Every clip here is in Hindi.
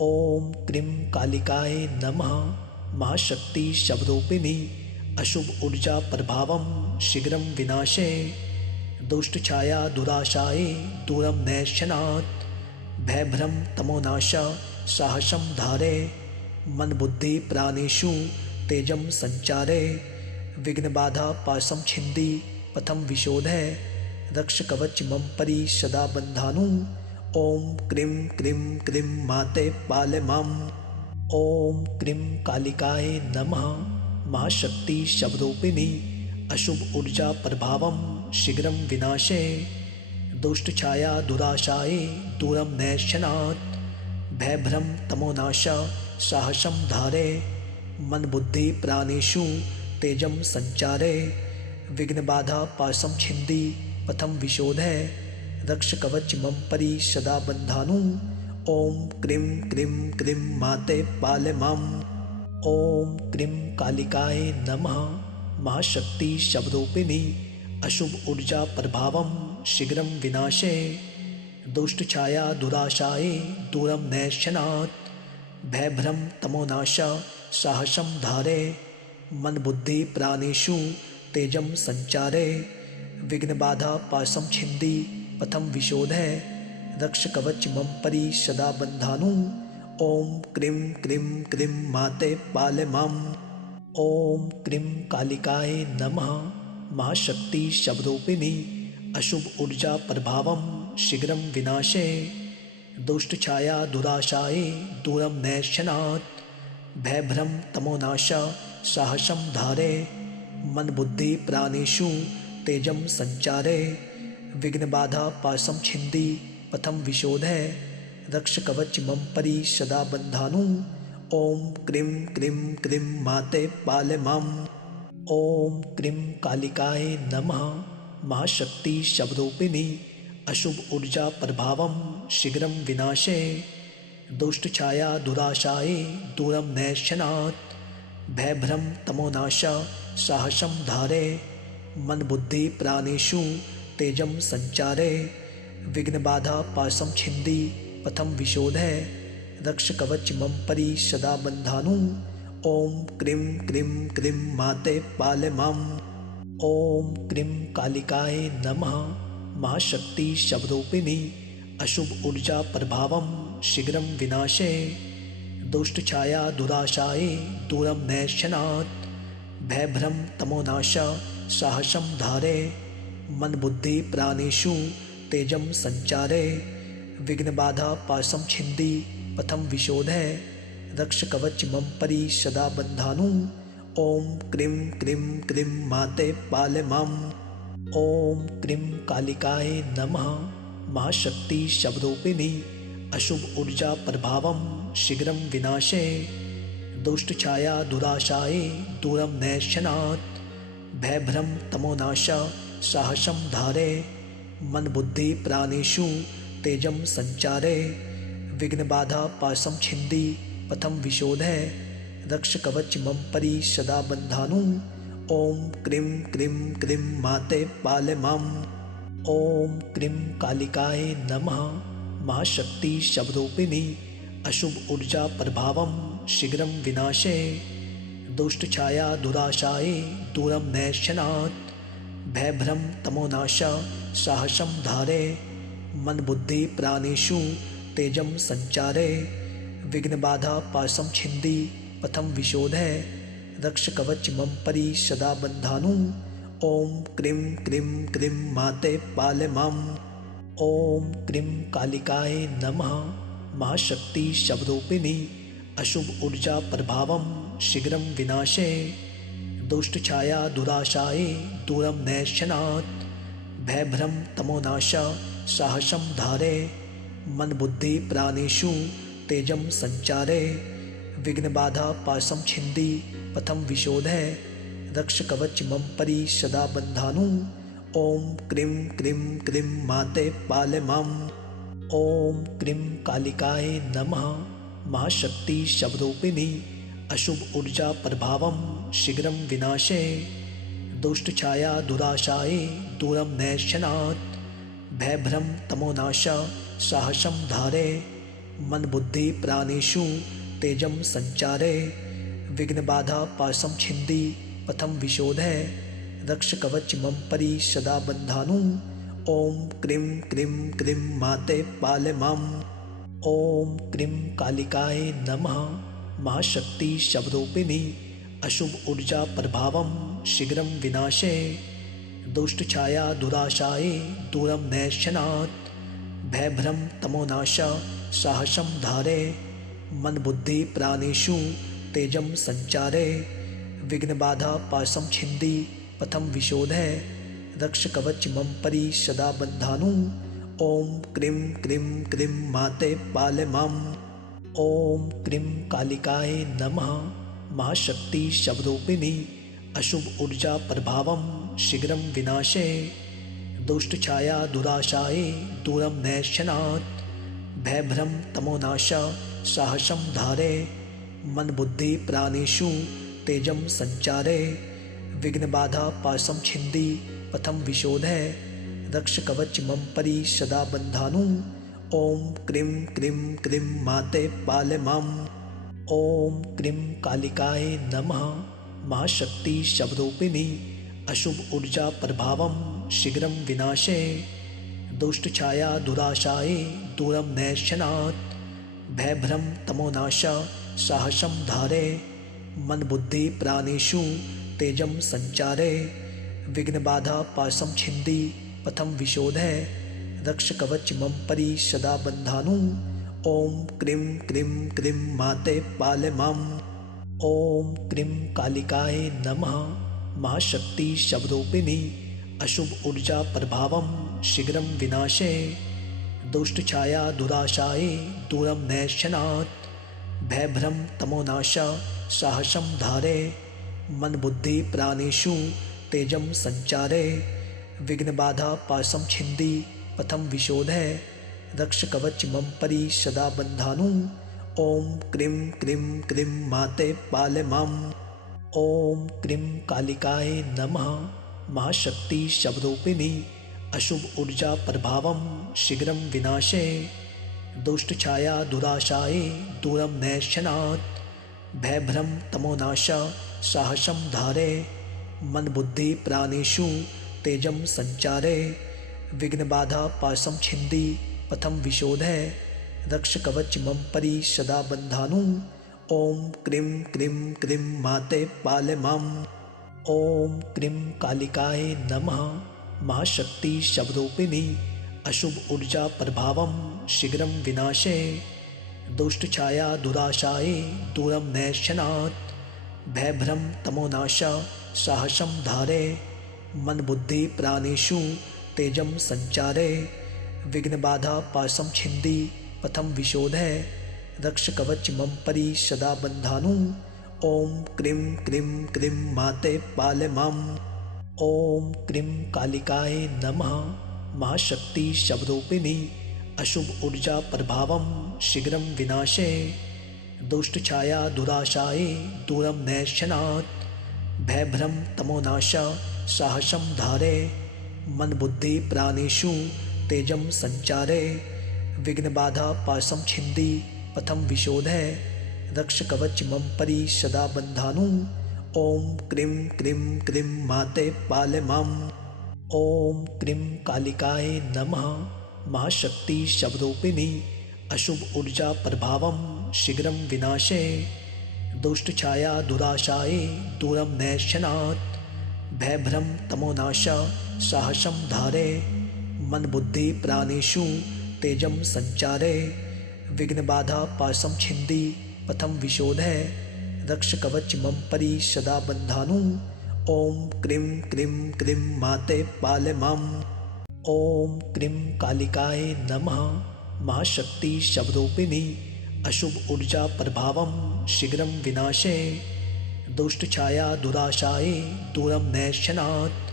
ओम क्रीं कालिकाय नमः। महाशक्ति शब्दोपिनी अशुभ ऊर्जा प्रभावम शीघ्रं विनाशे दुष्ट छाया दुराशाये दूरम नैशनात् भयभ्रम तमोनाश साहसम धारे मन बुद्धि प्राणेषु तेजम संचारे विघ्न बाधा पासम छिंदी पथम विशोधे रक्ष कवच मम परि सदा बंधानु ओम क्रीं क्रीं क्रीं माते पाले माम। ओम क्रीं कालिकाय नमः। महाशक्ति शब्दोपिनी अशुभ ऊर्जा प्रभावम शीघ्रं विनाशे दुष्ट छाया दुराशाये दूरम नैशनात् भयभ्रम तमोनाश साहसम धारे मन बुद्धि प्राणेषु तेजम संचारे विघ्न बाधा पासम छिंदी पथम विशोधे रक्ष कवच मम परि सदा बंधानु ओम क्रीं क्रीं क्रीं माते पाले माम। ओम क्रीं कालिकाय नमः। महाशक्ति शब्दोपिनी अशुभ ऊर्जा प्रभावम शीघ्रं विनाशे दुष्ट छाया दुराशाये दूरम नैशनात् भयभ्रम तमोनाश साहसम धारे मन बुद्धि प्राणेषु तेजम संचारे विघ्न बाधा पासम छिंदी पथम विशोधे रक्ष कवच मम परि सदा बंधानु ओम क्रीं क्रीं क्रीं माते पाले माम। ओम क्रीं कालिकाय नमः। महाशक्ति शब्दोपिनी अशुभ ऊर्जा प्रभावम शीघ्रं विनाशे दुष्ट छाया दुराशाये दूरम नैशनात् भयभ्रम तमोनाश साहसम धारे मन बुद्धि प्राणेषु तेजम संचारे विघ्न बाधा पासम छिंदी पथम विशोधे रक्ष कवच मम परि सदा बंधानु ओम क्रीं क्रीं क्रीं माते पाले माम। ओम क्रीं कालिकाय नमः। महाशक्ति शब्दोपिनी अशुभ ऊर्जा प्रभावम शीघ्रं विनाशे दुष्ट छाया दुराशाये दूरम नैशनात् भयभ्रम तमोनाश साहसम धारे मन बुद्धि प्राणेषु तेजम संचारे विघ्न बाधा पासम छिंदी पथम विशोधे रक्ष कवच मम परि सदा बंधानु ओम क्रीं क्रीं क्रीं माते पाले माम। ओम क्रीं कालिकाय नमः। महाशक्ति शब्दोपिनी अशुभ ऊर्जा प्रभावम शीघ्रं विनाशे दुष्ट छाया दुराशाये दूरम नैशनात् भयभ्रम तमोनाश साहसम धारे मन बुद्धि प्राणेषु तेजम संचारे विघ्न बाधा पासम छिंदी पथम विशोधे रक्ष कवच मम परि सदा बंधानु ओम क्रीं क्रीं क्रीं माते पाले माम। ओम क्रीं कालिकाय नमः। महाशक्ति शब्दोपिनी अशुभ ऊर्जा प्रभावम शीघ्रं विनाशे दुष्ट छाया दुराशाये दूरम नैशनात् भयभ्रम तमोनाश साहसम धारे मन बुद्धि प्राणेषु तेजम संचारे विघ्न बाधा पासम छिंदी पथम विशोधे रक्ष कवच मम परि सदा बंधानु ओम क्रीं क्रीं क्रीं माते पाले माम। ओम क्रीं कालिकाय नमः। महाशक्ति शब्दोपिनी अशुभ ऊर्जा प्रभावम शीघ्रं विनाशे दुष्ट छाया दुराशाये दूरम नैशनात् भयभ्रम तमोनाश साहसम धारे मन बुद्धि प्राणेषु तेजम संचारे विघ्न बाधा पासम छिंदी पथम विशोधे रक्ष कवच मम परि सदा बंधानु ओम क्रीं क्रीं क्रीं माते पाले माम। ओम क्रीं कालिकाय नमः। महाशक्ति शब्दोपिनी अशुभ ऊर्जा प्रभावम शीघ्रं विनाशे दुष्ट छाया दुराशाये दूरम नैशनात् भयभ्रम तमोनाश साहसम धारे मन बुद्धि प्राणेषु तेजम संचारे विघ्न बाधा पासम छिंदी पथम विशोधे रक्ष कवच मम परि सदा बंधानु ओम क्रीं क्रीं क्रीं माते पाले माम। ओम क्रीं कालिकाय नमः। महाशक्ति शब्दोपिनी अशुभ ऊर्जा प्रभावम शीघ्रं विनाशे दुष्ट छाया दुराशाये दूरम नैशनात् भयभ्रम तमोनाश साहसम धारे मन बुद्धि प्राणेषु तेजं संचारे विघ्न बाधा पाशं छिन्दी पथं विशोधे रक्ष कवच मम परि सदा बन्धानु ओम क्रीं क्रीं क्रीं माते पाल माम। ओम क्रीं कालिकाय नमः। महाशक्ति शब्दोपिनी अशुभ ऊर्जा प्रभावम शीघ्रं विनाशे दुष्ट छाया दुराशाये दूरम नैशनात् भयभ्रम तमोनाश साहसम धारे मन बुद्धि प्राणेषु तेजं संचारे विघ्न बाधा पाशं छिन्दी पथं विशोधे रक्ष कवच मम परि सदा बन्धानु ओम क्रीं क्रीं क्रीं माते पाल माम। ओम क्रीं कालिकाय नमः। महाशक्ति शब्दोपिनी अशुभ ऊर्जा प्रभावम शीघ्रं विनाशे दुष्ट छाया दुराशाये दूरम नैशनात् भयभ्रम तमोनाश साहसम धारे मन बुद्धि प्राणेषु तेजं संचारे विघ्न बाधा पाशं छिन्दी पथं विशोधे रक्ष कवच मम परि सदा बन्धानु ओम क्रीं क्रीं क्रीं माते पाल माम। ओम क्रीं कालिकाय नमः। महाशक्ति शब्दोपिनी अशुभ ऊर्जा प्रभावम शीघ्रं विनाशे दुष्ट छाया दुराशाये दूरम नैशनात् भयभ्रम तमोनाश साहसम धारे मन बुद्धि प्राणेषु तेजं संचारे विघ्न बाधा पाशं छिन्दी पथं विशोधे रक्ष कवच मम परि सदा बन्धानु ओम क्रीं क्रीं क्रीं माते पाल माम। ओम क्रीं कालिकाय नमः। महाशक्ति शब्दोपिनी अशुभ ऊर्जा प्रभावम शीघ्रं विनाशे दुष्ट छाया दुराशाये दूरम नैशनात् भयभ्रम तमोनाश साहसम धारे मन बुद्धि प्राणेषु तेजं संचारे विघ्न बाधा पाशं छिन्दी पथं विशोधे रक्ष कवच मम परि सदा बन्धानु ओम क्रीं क्रीं क्रीं माते पाल माम। ओम क्रीं कालिकाय नमः। महाशक्ति शब्दोपिनी अशुभ ऊर्जा प्रभावम शीघ्रं विनाशे दुष्ट छाया दुराशाये दूरम नैशनात् भयभ्रम तमोनाश साहसम धारे मन बुद्धि प्राणेषु तेजं संचारे विघ्न बाधा पाशं छिन्दी पथं विशोधे रक्ष कवच मम परि सदा बन्धानु ओम क्रीं क्रीं क्रीं माते पाल माम। ओम क्रीं कालिकाय नमः। महाशक्ति शब्दोपिनी अशुभ ऊर्जा प्रभावम शीघ्रं विनाशे दुष्ट छाया दुराशाये दूरम नैशनात् भयभ्रम तमोनाश साहसम धारे मन बुद्धि प्राणेषु तेजं संचारे विघ्न बाधा पाशं छिन्दी पथं विशोधे रक्ष कवच मम परि सदा बन्धानु ओम क्रीं क्रीं क्रीं माते पाल माम। ओम क्रीं कालिकाय नमः। महाशक्ति शब्दोपिनी अशुभ ऊर्जा प्रभावम शीघ्रं विनाशे दुष्ट छाया दुराशाये दूरम नैशनात् भयभ्रम तमोनाश साहसम धारे मन बुद्धि प्राणेषु तेजं संचारे विघ्न बाधा पाशं छिन्दी पथं विशोधे रक्ष कवच मम परि सदा बन्धानु ओम क्रीं क्रीं क्रीं माते पाल माम। ओम क्रीं कालिकाय नमः। महाशक्ति शब्दोपिनी अशुभ ऊर्जा प्रभावम शीघ्रं विनाशे दुष्ट छाया दुराशाये दूरम नैशनात् भयभ्रम तमोनाश साहसम धारे मन बुद्धि प्राणेषु तेजं संचारे विघ्न बाधा पाशं छिन्दी पथं विशोधे रक्ष कवच मम परि सदा बन्धानु ओम क्रीं क्रीं क्रीं माते पाल माम। ओम क्रीं कालिकाय नमः। महाशक्ति शब्दोपिनी अशुभ ऊर्जा प्रभावम शीघ्रं विनाशे दुष्ट छाया दुराशाये दूरम नैशनात्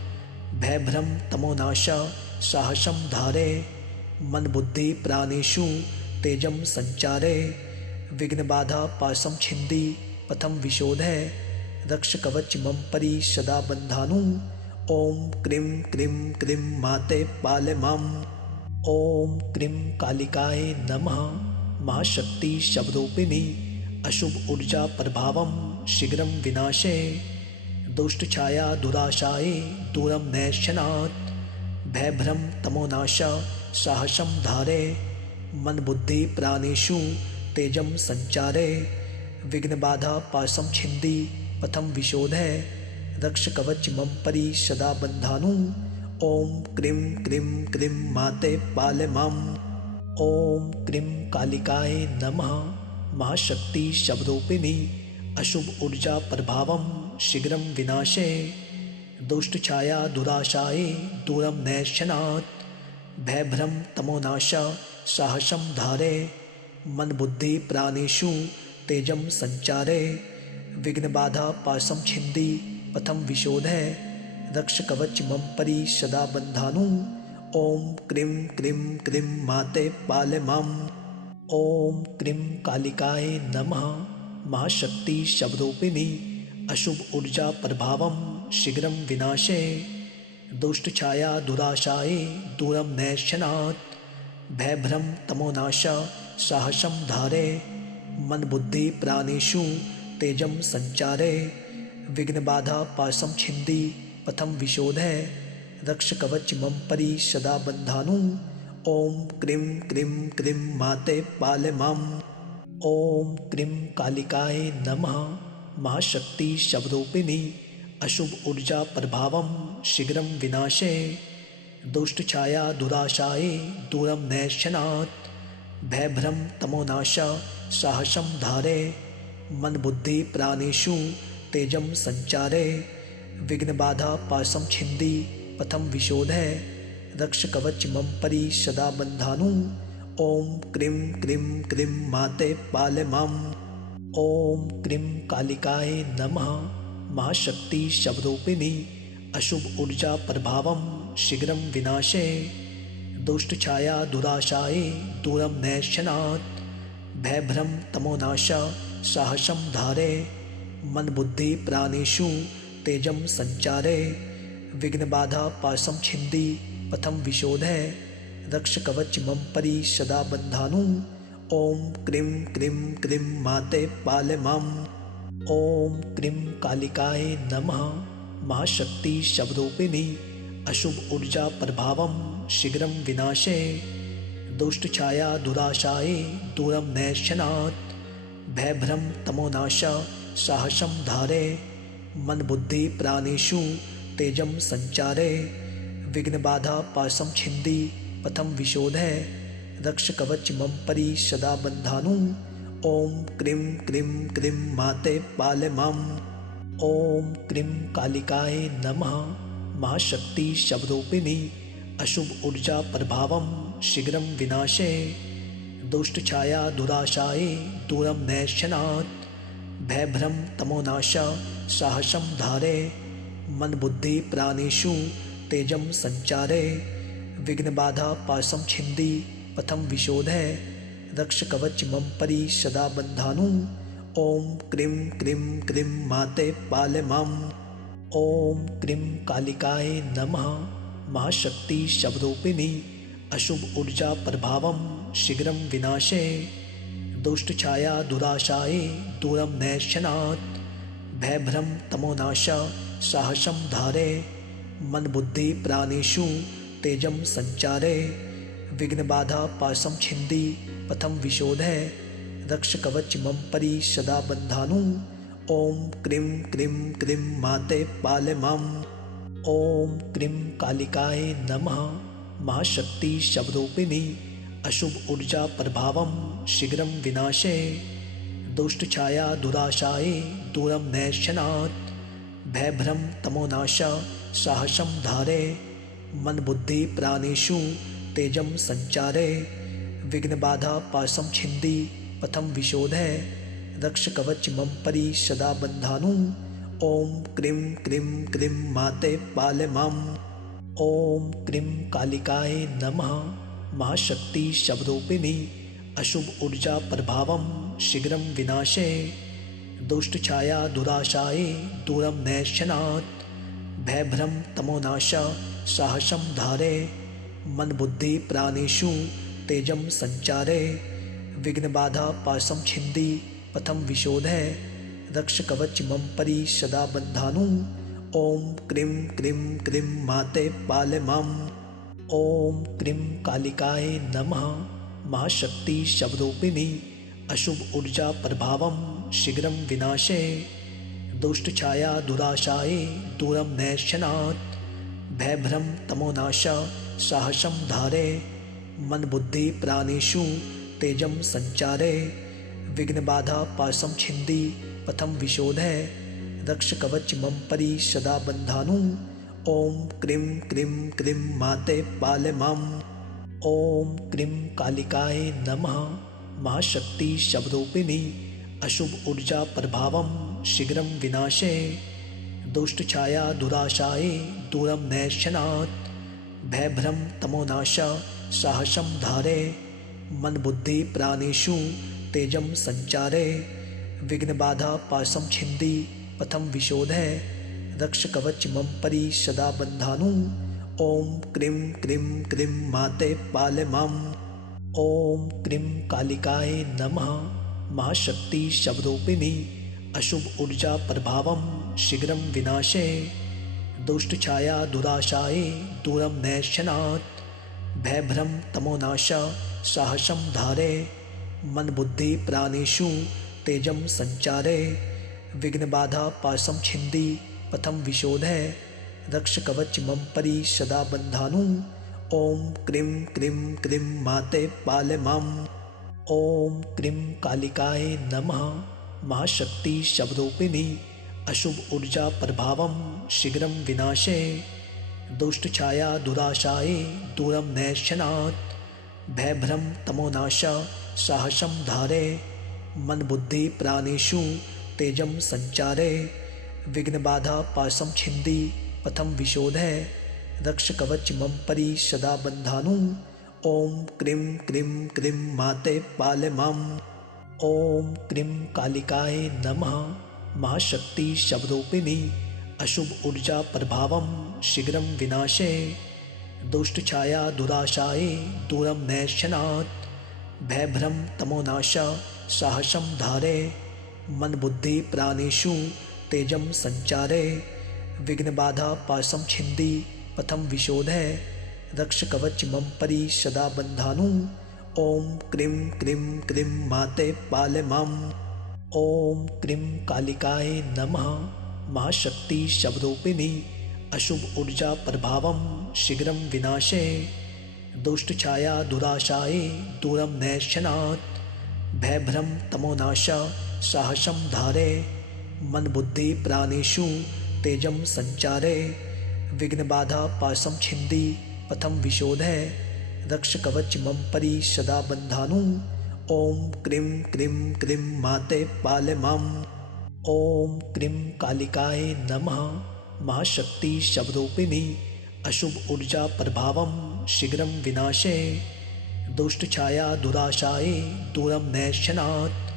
भयभ्रम तमोनाश साहसम धारे मन बुद्धि प्राणेषु तेजं संचारे विघ्न बाधा पाशं छिन्दी पथं विशोधे रक्ष कवच मम परि सदा बन्धानु ओम क्रीं क्रीं क्रीं माते पाल माम। ओम क्रीं कालिकाय नमः। महाशक्ति शवरूपिणी अशुभ ऊर्जा प्रभावम शीघ्रं विनाशे दुष्ट छाया दुराशाये दूरम नैशनात् भयभ्रम तमोनाश साहसम धारे मन बुद्धि प्राणेषु तेजम संचारे विघ्न बाधा पासम छिंदी पथम विशोधे रक्ष कवच मम परि सदा बंधानु ओम क्रीं क्रीं क्रीं माते पाले माम। ओम क्रीं कालिकाय नमः। महाशक्ति शवरूपिणी अशुभ ऊर्जा प्रभावम शीघ्रं विनाशे दुष्ट छाया दुराशाये दूरम नैशनात् भयभ्रम तमोनाश साहसम धारे मन बुद्धि प्राणेषु तेजम संचारे विघ्न बाधा पासम छिंदी पथम विशोधे रक्ष कवच मम परि सदा बंधानु ओम क्रीं क्रीं क्रीं माते पाले माम। ओम क्रीं कालिकाय नमः। महाशक्ति शवरूपिणी अशुभ ऊर्जा प्रभावम शीघ्रं विनाशे दुष्ट छाया दुराशाये दूरम नैशनात् भयभ्रम तमोनाश साहसम धारे मन बुद्धि प्राणेषु तेजम संचारे विघ्न बाधा पासम छिंदी पथम विशोधे रक्ष कवच मम परि सदा बंधानु ओम क्रीं क्रीं क्रीं माते पाले माम। ओम क्रीं कालिकाय नमः। महाशक्ति शवरूपिणी अशुभ ऊर्जा प्रभावम शीघ्रं विनाशे दुष्ट छाया दुराशाये दूरम नैशनात् भयभ्रम तमोनाश साहसम धारे मन बुद्धि प्राणेषु तेजम संचारे विघ्न बाधा पासम छिंदी पथम विशोधे रक्ष कवच मम परि सदा बंधानु ओम क्रीं क्रीं क्रीं माते पाले माम। ओम क्रीं कालिकाय नमः। महाशक्ति शवरूपिणी अशुभ ऊर्जा प्रभावम शीघ्रं विनाशे दुष्ट छाया दुराशाये दूरम नैशनात् भयभ्रम तमोनाश साहसम धारे मन बुद्धि प्राणेषु तेजम संचारे विघ्न बाधा पासम छिंदी पथम विशोधे रक्ष कवच मम परि सदा बंधानु ओम क्रीं क्रीं क्रीं माते पाले माम। ओम क्रीं कालिकाय नमः। महाशक्ति शवरूपिणी अशुभ ऊर्जा प्रभावम शीघ्रं विनाशे दुष्ट छाया दुराशाये दूरम नैशनात् भयभ्रम तमोनाश साहसम धारे मन बुद्धि प्राणेषु तेजम संचारे विघ्न बाधा पासम छिंदी पथम विशोधे रक्ष कवच मम परि सदा बंधानु ओम क्रीं क्रीं क्रीं माते पाले माम। ओम क्रीं कालिकाय नमः। महाशक्ति शवरूपिणी अशुभ ऊर्जा प्रभावम शीघ्रं विनाशे दुष्ट छाया दुराशाये दूरम नैशनात् भयभ्रम तमोनाश साहसम धारे मन बुद्धि प्राणेषु तेजम संचारे विघ्न बाधा पासम छिंदी पथम विशोधे रक्ष कवच मम परि सदा बंधानु ओम क्रीं क्रीं क्रीं माते पाले माम। ओम क्रीं कालिकाय नमः। महाशक्ति शवरूपिणी अशुभ ऊर्जा प्रभावम शीघ्रं विनाशे दुष्ट छाया दुराशाये दूरम नैशनात् भयभ्रम तमोनाश साहसम धारे मन बुद्धि प्राणेषु तेजम संचारे विघ्न बाधा पासम छिंदी पथम विशोधे रक्ष कवच मम परि सदा बंधानु ओम क्रीं क्रीं क्रीं माते पाले माम। ओम क्रीं कालिकाय नमः। महाशक्ति शवरूपिणी अशुभ ऊर्जा प्रभावम शीघ्रं विनाशे दुष्ट छाया दुराशाये दूरम नैशनात् भयभ्रम तमोनाश साहसम धारे मन बुद्धि प्राणेषु तेजम संचारे विघ्न बाधा पासम छिंदी पथम विशोधे रक्ष कवच मम परि सदा बंधानु ओम क्रीं क्रीं क्रीं माते पाले माम। ओम क्रीं कालिकाय नमः। महाशक्ति शवरूपिणी अशुभ ऊर्जा प्रभावम शीघ्रं विनाशे दुष्ट छाया दुराशाये दूरम नैशनात् भयभ्रम तमोनाश साहसम धारे मन बुद्धि प्राणेषु तेजम संचारे विघ्न बाधा पाशम छिंदी पथम विशोधय रक्ष कवच मम परि सदा बन्धानु। ओम क्रीं क्रीं क्रीं माते पाल माम। ओम क्रीं कालिकाय नमः। महाशक्ति शब्दोपिनी अशुभ ऊर्जा प्रभावम शीघ्रम विनाशे दुष्ट छाया दुराशाये दूरम नैशनात्। भयभ्रम तमोनाश साहसम धारे मन बुद्धि प्राणेषु तेजम संचारे। विघ्न बाधा पाशम छिंदी पथम विशोधय रक्ष कवच मम परि सदा बन्धानु। ओम क्रीं क्रीं क्रीं माते पाल माम। ओम क्रीं कालिकाय नमः। महाशक्ति शब्दोपिनी अशुभ ऊर्जा प्रभावम शीघ्रम विनाशे दुष्ट छाया दुराशाये दूरम नैशनात्। भयभ्रम तमोनाश साहसम धारे मन बुद्धि प्राणेषु तेजम संचारे। विघ्न बाधा पाशम छिंदी पथम विशोधय रक्ष कवच मम परि सदा बन्धानु। ओम क्रीं क्रीं क्रीं माते पाल माम। ओम क्रीं कालिकाय नमः। महाशक्ति शब्दोपिनी अशुभ ऊर्जा प्रभावम शीघ्रम विनाशे दुष्ट छाया दुराशाये दूरम नैशनात्। भयभ्रम तमोनाश साहसम धारे मन बुद्धि प्राणेषु तेजम संचारे। विघ्न बाधा पाशम छिंदी पथम विशोधय रक्ष कवच मम परि सदा बन्धानु। ओम क्रीं क्रीं क्रीं माते पाल माम। ओम क्रीं कालिकाय नमः। महाशक्ति शब्दोपिनी अशुभ ऊर्जा प्रभावम शीघ्रम विनाशे दुष्ट छाया दुराशाये दूरम नैशनात्। भयभ्रम तमोनाश साहसम धारे मन बुद्धि प्राणेषु तेजम संचारे। विघ्न बाधा पाशम छिंदी पथम विशोधय रक्ष कवच मम परि सदा बन्धानु। ओम क्रीं क्रीं क्रीं माते पाल माम। ओम क्रीं कालिकाय नमः। महाशक्ति शब्दोपिनी अशुभ ऊर्जा प्रभावम शीघ्रम विनाशे दुष्ट छाया दुराशाये दूरम नैशनात्। भयभ्रम तमोनाश साहसम धारे मन बुद्धि प्राणेषु तेजम संचारे। विघ्न बाधा पाशम छिंदी पथम विशोधय रक्ष कवच मम परि सदा बन्धानु। ओम क्रीं क्रीं क्रीं माते पाल माम। ओम क्रीं कालिकाय नमः। महाशक्ति शब्दोपिनी अशुभ ऊर्जा प्रभावम शीघ्रम विनाशे दुष्ट छाया दुराशाये दूरम नैशनात्। भयभ्रम तमोनाश साहसम धारे मन बुद्धि प्राणेषु तेजम संचारे। विघ्न बाधा पाशम छिंदी पथम विशोधय रक्ष कवच मम परि सदा बन्धानु। ओम क्रीं क्रीं क्रीं माते पाल माम। ओम क्रीं कालिकाय नमः। महाशक्ति शब्दोपिनी अशुभ ऊर्जा प्रभावम शीघ्रम विनाशे दुष्ट छाया दुराशाये दूरम नैशनात्।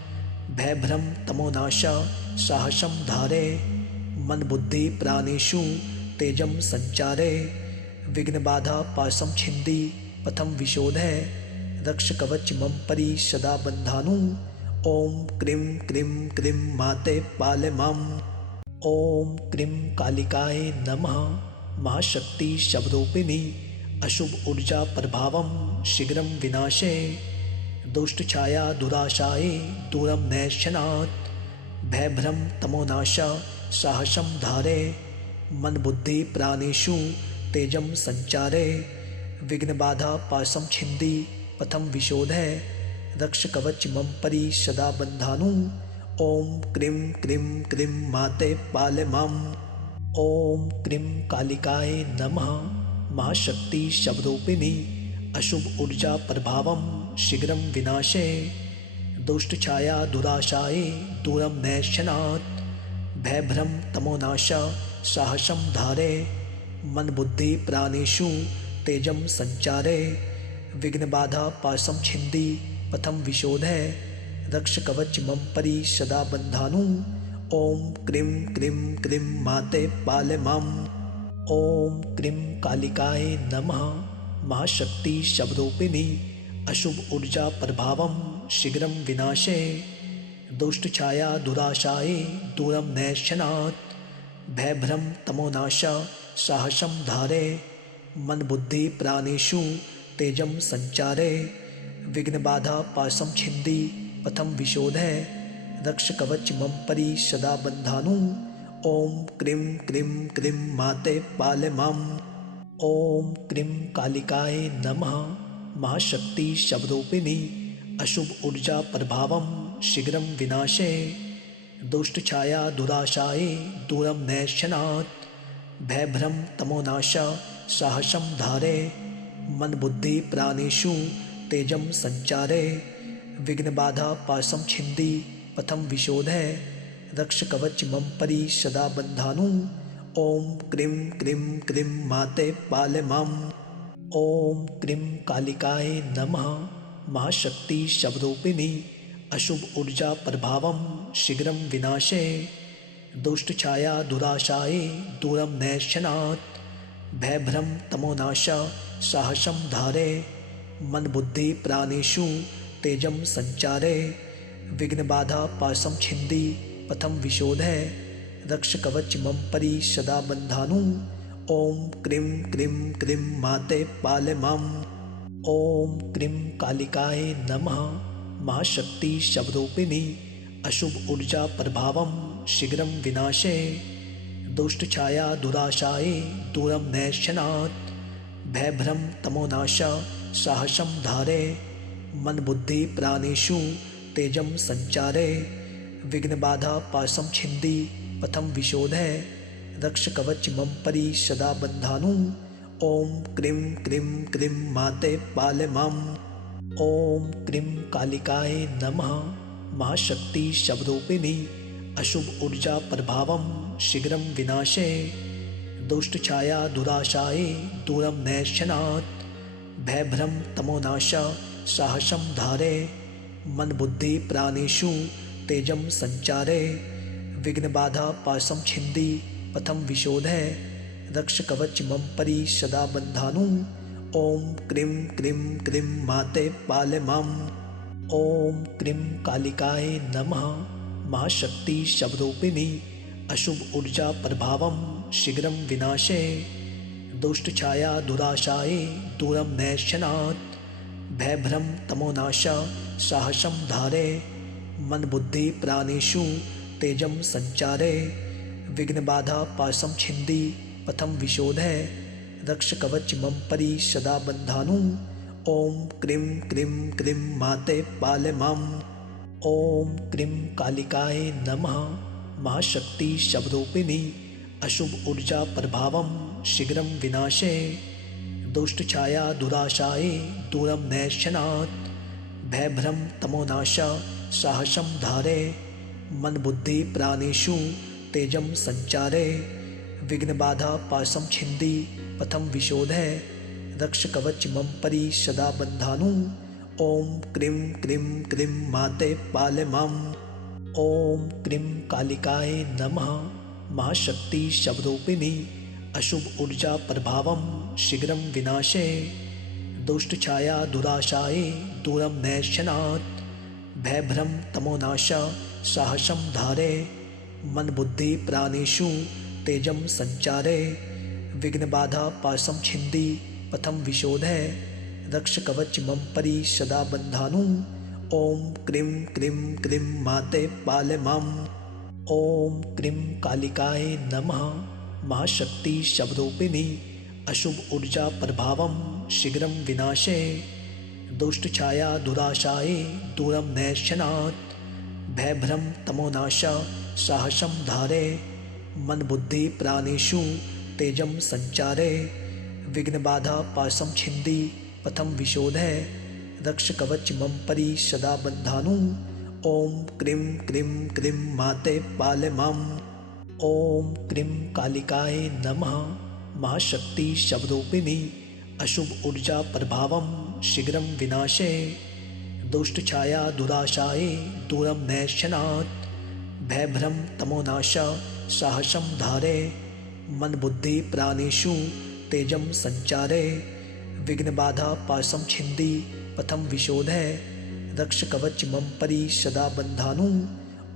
भयभ्रम तमोनाश साहसम धारे मन बुद्धि प्राणेषु तेजम संचारे। विघ्न बाधा पाशम छिंदी पथम विशोधय रक्ष कवच मम परि सदा बन्धानु। ओम क्रीं क्रीं क्रीं माते पाल माम। ओम क्रीं कालिकाय नमः। महाशक्ति शब्दोपिनी अशुभ ऊर्जा प्रभावम शीघ्रम विनाशे दुष्ट छाया दुराशाये दूरम नैशनात्। भयभ्रम तमोनाश साहसम धारे मन बुद्धि प्राणेषु तेजम संचारे। विघ्न बाधा पाशम छिंदी पथम विशोधय रक्ष कवच मम परि सदा बन्धानु। ओम क्रीं क्रीं क्रीं माते पाल माम। ओम क्रीं कालिकाय नमः। महाशक्ति शब्दोपिनी अशुभ ऊर्जा प्रभावम शीघ्रम विनाशे दुष्ट छाया दुराशाये दूरम नैशनात्। भयभ्रम तमोनाश साहसम धारे मन बुद्धि प्राणेषु तेजम संचारे। विघ्न बाधा पाशम छिंदी पथम विशोधय रक्ष कवच मम परि सदा बन्धानु। ओम क्रीं क्रीं क्रीं माते पाल माम। ओम क्रीं कालिकाय नमः। महाशक्ति शब्दोपिनी अशुभ ऊर्जा प्रभावम शीघ्रं विनाशे दुष्टछाया दुराशाये दूरं नैष्यनात् भयभ्रम तमोनाश साहसं धारे मन बुद्धि प्राणेषु तेजं संचारे विघ्नबाधा पाशं छिन्दी पथं विशोधे रक्ष कवच मम परि सदा बन्धानु ओम क्रीं क्रीं क्रीं माते पाल माम् ओम क्रीं कालिकाय नमः महाशक्ति शब्दोपिनी अशुभ ऊर्जा प्रभावं शीघ्रं विनाशे दुष्टछाया दुराशाये दूरं नैष्यनात् भयभ्रम तमोनाश साहसं धारे मन बुद्धि प्राणेषु तेजं संचारे विघ्नबाधा पाशं छिन्दी पथं विशोधे रक्ष कवच मम परि सदा बन्धानु ओम क्रीं क्रीं क्रीं माते पाल माम् ओम क्रीं कालिकाय नमः महाशक्ति शब्दोपिनी अशुभ ऊर्जा प्रभावं शीघ्रं विनाशे दुष्टछाया दुराशाये दूरं नैष्यनात् भयभ्रम तमोनाश साहसं धारे मन बुद्धि प्राणेषु तेजं संचारे विघ्नबाधा पाशं छिन्दी पथं विशोधे रक्ष कवच मम परि सदा बन्धानु ओम क्रीं क्रीं क्रीं माते पाल माम् ओम क्रीं कालिकाय नमः महाशक्ति शब्दोपिनी अशुभ ऊर्जा प्रभावं शीघ्रं विनाशे दुष्टछाया दुराशाये दूरं नैष्यनात् भयभ्रम तमोनाश साहसं धारे मन बुद्धि प्राणेषु तेजं संचारे विघ्नबाधा पाशं छिन्दी पथं विशोधे रक्ष कवच मम परि सदा बन्धानु ओम क्रीं क्रीं क्रीं माते पाल माम् ओम क्रीं कालिकाय नमः महाशक्ति शब्दोपिनी अशुभ ऊर्जा प्रभावं शीघ्रं विनाशे दुष्टछाया दुराशाये दूरं नैष्यनात् भयभ्रम तमोनाश साहसं धारे मन बुद्धि प्राणेषु तेजं संचारे विघ्नबाधा पाशं छिन्दी पथं विशोधे रक्ष कवच मम परि सदा बन्धानु ओम क्रीं क्रीं क्रीं माते पाल माम् ओम क्रीं कालिकाय नमः महाशक्ति शब्दोपिनी अशुभ ऊर्जा प्रभावं शीघ्रं विनाशे दुष्टछाया दुराशाये दूरं नैष्यनात् भयभ्रम तमोनाश साहसं धारे मन बुद्धि प्राणेषु तेजं संचारे विघ्नबाधा पाशं छिन्दी पथं विशोधे रक्ष कवच मम परि सदा बन्धानु ओम क्रीं क्रीं क्रीं माते पाल माम् ओम क्रीं कालिकाय नमः महाशक्ति शब्दोपिनी अशुभ ऊर्जा प्रभावं शीघ्रं विनाशे दुष्टछाया दुराशाये दूरं नैष्यनात् भयभ्रम तमोनाश साहसं धारे मन बुद्धि प्राणेषु तेजं संचारे विघ्नबाधा पाशं छिन्दी पथं विशोधे रक्ष कवच मम परि सदा बन्धानु ओम क्रीं क्रीं क्रीं माते पाल माम् ओम क्रीं कालिकाय नमः महाशक्ति शब्दोपिनी अशुभ ऊर्जा प्रभावं शीघ्रं विनाशे दुष्टछाया दुराशाये दूरं नैष्यनात् भयभ्रम तमोनाश साहसं धारे मन बुद्धि प्राणेषु तेजं संचारे विघ्नबाधा पाशं छिन्दी पथं विशोधे रक्ष कवच मम परि सदा बन्धानु ओम क्रीं क्रीं क्रीं माते पाल माम् ओम क्रीं कालिकाय नमः महाशक्ति शब्दोपिनी अशुभ ऊर्जा प्रभावं शीघ्रं विनाशे दुष्टछाया दुराशाये दूरं नैष्यनात् भयभ्रम तमोनाश साहसं धारे मन बुद्धि प्राणेषु तेजं संचारे विघ्नबाधा पाशं छिन्दी पथं विशोधे रक्ष कवच मम परि सदा बन्धानु ओम क्रीं क्रीं क्रीं माते पाल माम् ओम क्रीं कालिकाय नमः महाशक्ति शब्दोपिनी अशुभ ऊर्जा प्रभावं शीघ्रं विनाशे दुष्टछाया दुराशाये दूरं नैष्यनात् भयभ्रम तमोनाश साहसं धारे मन बुद्धि प्राणेषु तेजं संचारे विघ्नबाधा पाशं छिन्दी पथं विशोधे रक्ष कवच मम परि सदा बन्धानु।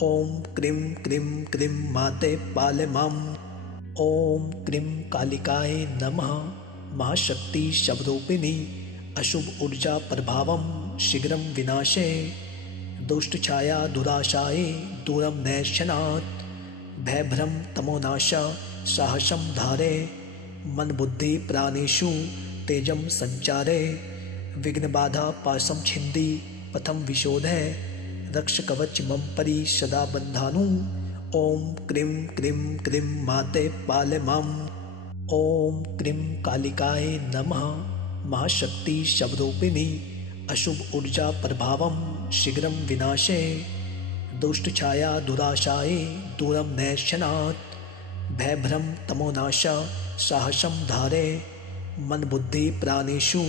ओम क्रीं क्रीं क्रीं माते पालय माम्। ओम क्रीं कालिकाय नमः। महाशक्ति शब्दोपिनी अशुभ ऊर्जा प्रभावम शीघ्रं विनाशे दुष्ट छाया दुराशाये दूरम नैशनात्। भयभ्रम तमोनाश साहसम धारे मन बुद्धि प्राणेषु तेजम संचारे। विघ्न बाधा पासम छिंदी पथम विशोधे रक्ष कवच मम परि सदा बन्धानु। ओम क्रीं क्रीं क्रीं माते पालय माम्। ओम क्रीं कालिकाय नमः। महाशक्ति शब्दोपिनी अशुभ ऊर्जा प्रभावम शीघ्रं विनाशे दुष्ट छाया दुराशाये दूरम नैशनात्। भयभ्रम तमोनाश साहसम धारे मन बुद्धि प्राणेषु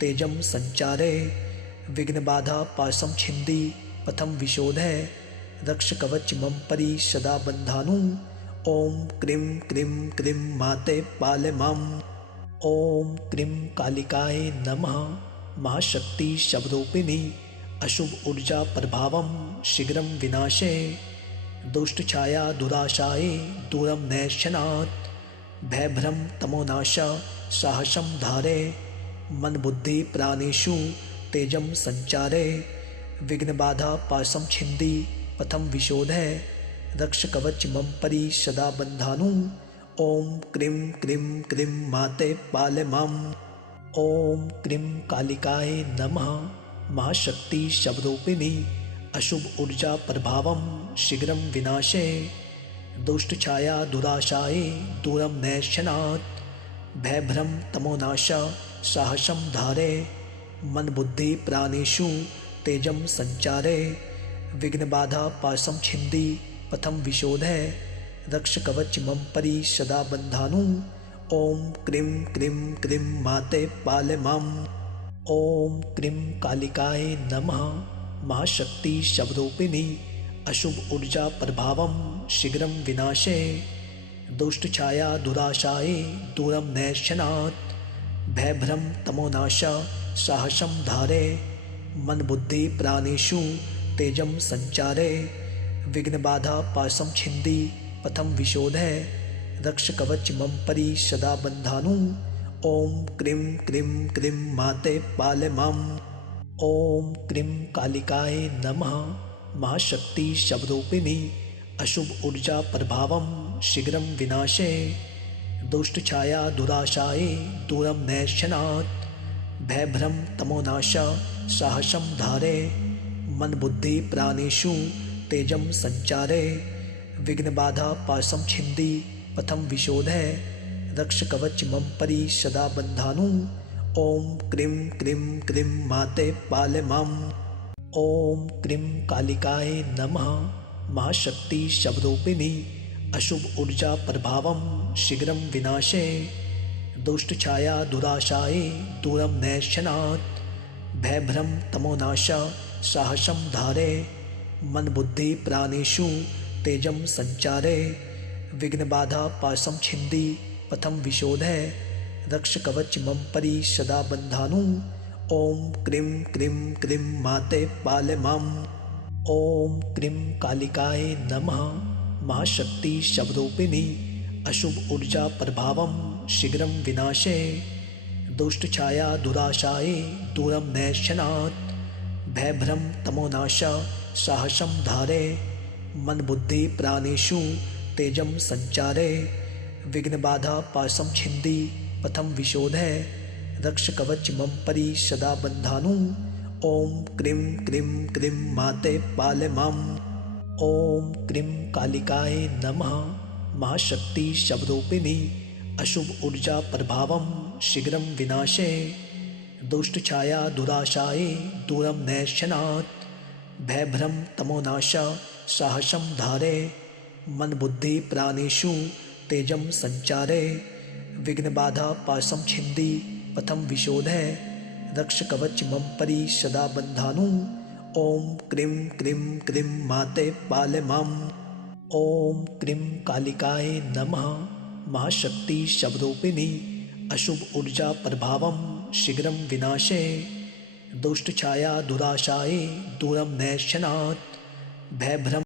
तेजम संचारे। विघ्न बाधा पासम छिंदी पथम विशोधे रक्ष कवच मम परि सदा बन्धानु। ओम क्रीं क्रीं क्रीं माते पालय माम्। ओम क्रीं कालिकाय नमः। महाशक्ति शब्दोपिनी अशुभ ऊर्जा प्रभावम शीघ्रं विनाशे दुष्ट छाया दुराशाये दूरम नैशनात्। भयभ्रम तमोनाश साहसम धारे मन बुद्धि प्राणेषु तेजम संचारे। विघ्न बाधा पासम छिंदी पथम विशोधे रक्ष कवच मम परि सदा बन्धानु। ओम क्रीं क्रीं क्रीं माते पालय माम्। ओम क्रीं कालिकाय नमः। महाशक्ति शब्दोपिनी अशुभ ऊर्जा प्रभावम शीघ्रं विनाशे दुष्ट छाया दुराशाये दूरम नैशनात्। भयभ्रम तमोनाश साहसम धारे मन बुद्धि प्राणेषु तेजम संचारे। विघ्न बाधा पासम छिंदी पथम विशोधे रक्ष कवच मम परि सदा बन्धानु। ओम क्रीं क्रीं क्रीं माते पालय माम्। ओम क्रीं कालिकाय नमः। महाशक्ति शब्दोपिनी अशुभ ऊर्जा प्रभावम शीघ्रं विनाशे दुष्ट छाया दुराशाये दूरम नैशनात्। भयभ्रम तमोनाश साहसम धारे मन बुद्धि प्राणेषु तेजम संचारे। विघ्न बाधा पासम छिंदी पथम विशोधे रक्ष कवच मम परि सदा बन्धानु। ओम क्रीं क्रीं क्रीं माते पालय माम्। ओम क्रीं कालिकाय नमः। महाशक्ति शब्दोपिनी अशुभ ऊर्जा प्रभावम शीघ्रं विनाशे दुष्ट छाया दुराशाये दूरम नैशनात्। भयभ्रम तमोनाश साहसम धारे मन बुद्धि प्राणेषु तेजम संचारे। विघ्न बाधा पासम छिंदी पथम विशोधे रक्ष कवच मम परि सदा बन्धानु। ओम क्रीं क्रीं क्रीं माते पालय माम्। ओम क्रीं कालिकाय नमः। महाशक्ति शब्दोपिनी अशुभ ऊर्जा प्रभावम शीघ्रं विनाशे दुष्ट छाया दुराशाये दूरम नैशनात्। भयभ्रम तमोनाश साहसम धारे मन बुद्धि प्राणेषु तेजम संचारे। विघ्न बाधा पासम छिंदी पथम विशोधे रक्ष कवच मम परि सदा बन्धानु। ओम क्रीं क्रीं क्रीं माते पालय माम्। ओम क्रीं कालिकाय नमः। महाशक्ति शब्दोपिनी अशुभ ऊर्जा प्रभावम शीघ्रं विनाशे दुष्ट छाया दुराशाये दूरम नैशनात्। भयभ्रम तमोनाश साहसम धारे मन बुद्धि प्राणेषु तेजम संचारे। विघ्न बाधा पासम छिंदी पथम विशोधे रक्ष कवच मम परि सदा बन्धानु। ओम क्रीं क्रीं क्रीं माते पालय माम्। ओम क्रीं कालिकाय नमः। महाशक्ति शब्दोपिनी अशुभ ऊर्जा प्रभावम शीघ्रं विनाशे दुष्ट छाया दुराशाये दूरम नैशनात्। भयभ्रम तमोनाश साहसम धारे मन बुद्धि प्राणेषु तेजम संचारे। विघ्न बाधा पासम छिंदी पथम विशोधे रक्ष कवच मम परि सदा बन्धानु। ओम क्रीं क्रीं क्रीं माते पालय माम्। ओम क्रीं कालिकाय नमः। महाशक्ति शब्दोपिनी अशुभ ऊर्जा प्रभावम शीघ्रं विनाशे दुष्टछाया दुराशाये दूरं नैष्यनात् भयभ्रम